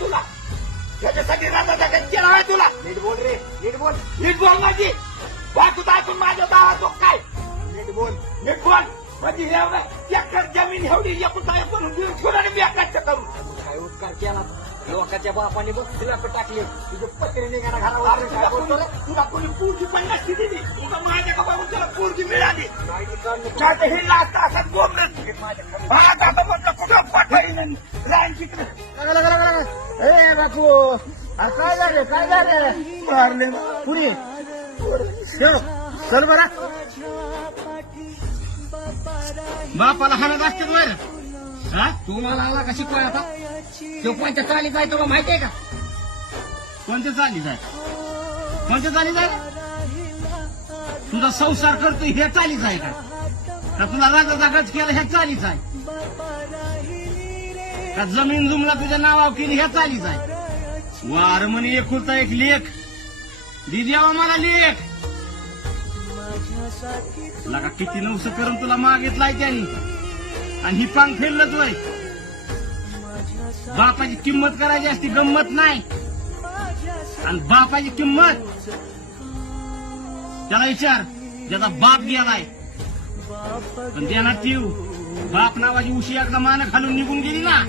तुला त्याच्यासाठी राजा केला आहे तुला नीट बोल रे, नीट बोल, नीट बोल माझी बायकोचा ऐकून माझ्या दावा तो काय नीट बोल. नीट बोल म्हणजे एवढं एकर जमीन एवढी एकुलता एक करून देऊन ठेवला मी कष्ट करून काय उपकार केला लोकांच्या बापाने बघ तुला टाकले तुझे पत्रे निघाला घरावर अरे काय बोलतो रे? तुला कोणी पूरची पण नसती दिली तुला माझ्या का बघून त्याला पूरची मिळाली काय ते काढलं? काय ते हे लास्ट असं बोंबलं माझ्या खाली. मला का म्हटलं कुठं पाठवून रान तिकडे ए बापू, अरे काय झालं, काय झालं? मारले पुरी ठेव, चल बरा. बापाला हाणत असते वर हा तू मला आला का शिकवाय आता तो कोणत्या चालीत आहे तुला माहिती आहे का कोणत्या चालीत आहे कोणत्या चालीत आहे तुझा संसार करतो हे चालीच आहे का तुला राजा गज केला ह्या चालीच आहे का जमीन जुमला तुझ्या नावावर केली ह्या चालीच आहे वार म्हणे एकुलता एक लेख दिद्यावा मला लेख लगा किती नवस करून तुला मागितलाय त्याने आणि ही पांग फेरलंच वय बापाची किंमत करायची असती गंमत नाही आणि बापाची किंमत त्याला विचार ज्याचा बाप गेलाय पण त्यांना ठेव बाप नावाची उशी एकदा मान खालून निघून गेली ना